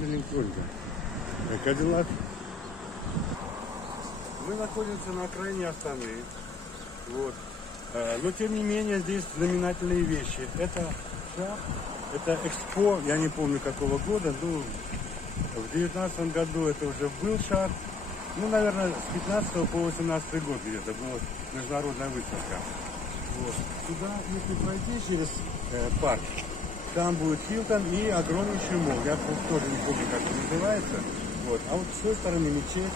это Линкольнка. Кадиллак. Мы находимся на окраине Астаны. Вот. Но тем не менее здесь знаменательные вещи. Это Экспо, я не помню какого года, ну, в 19 году это уже был шар. Ну, наверное, с 15 по 18 год где-то была международная выставка. Вот. Сюда, если пройти через парк, там будет Хилтон и огромнейший мол. Я тоже не помню, как он называется. Вот. А вот с той стороны мечеть.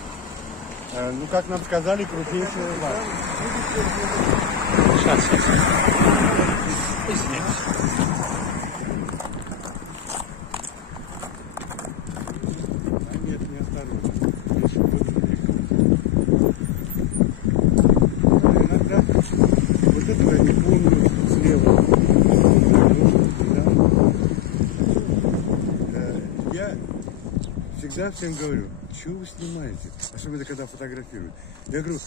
Ну, как нам сказали, крупнейшая башня. Сейчас. Извините. Нет, неосторожно. Иногда вот этого я не помню слева. Я всегда всем говорю, что вы снимаете? Особенно когда фотографируют. Я говорю,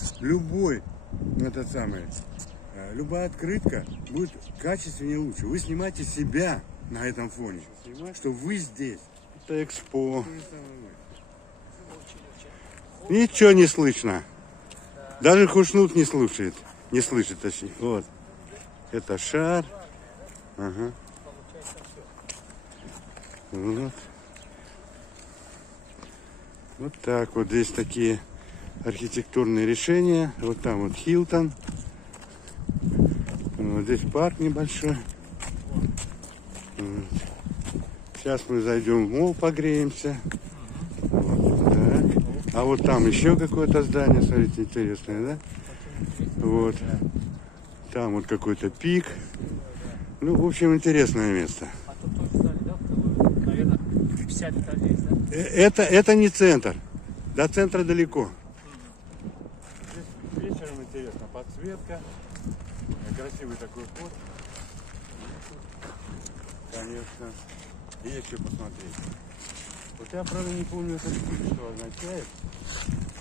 любая открытка будет качественнее лучше. Вы снимаете себя на этом фоне, что вы здесь. Это Экспо. Ничего не слышно. Даже Хушнут не слушает. Не слышит, точнее. Вот. Это шар. Ага. Вот. Вот так вот. Здесь такие архитектурные решения. Вот там вот Хилтон. Вот здесь парк небольшой. Вот. Сейчас мы зайдем в мол, погреемся. Вот, так. А вот там еще какое-то здание, смотрите, интересное, да? Вот. Там вот какой-то пик. Ну, в общем, интересное место. А тут тоже здание, да? Наверное, 50 этажей, да? Это не центр. До центра далеко. Здесь вечером интересно. Подсветка. Красивый такой вход. Конечно. И есть что посмотреть. Вот я, правда, не помню, это что означает.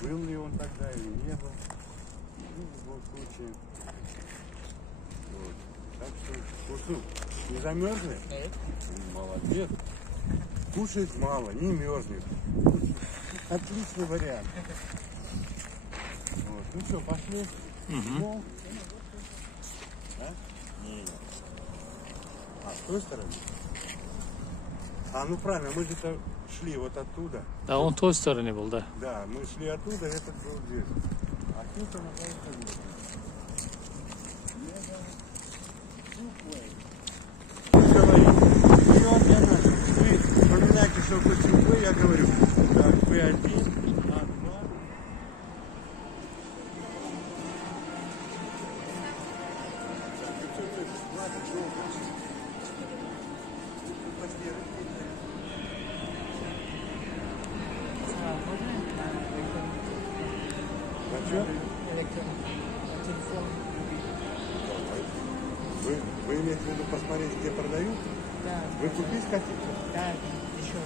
Был ли он тогда или не был. Ну, в любом случае. Вот. Так что, не замерзнет? Нет. Молодец. Кушает мало, не мерзнет. Отличный вариант. Вот. Ну что, пошли? Угу. А? Нет. А, с той стороны? А, ну правильно, мы где-то шли вот оттуда. Да, он в той стороне был, да. Да, мы шли оттуда, этот был здесь. А тут он оказался Вы вспоминаете, что хоть вы, я говорю, так, вы один, а два. Вы имеете в виду посмотреть, где продают? Да. Вы купить хотите? Да, еще.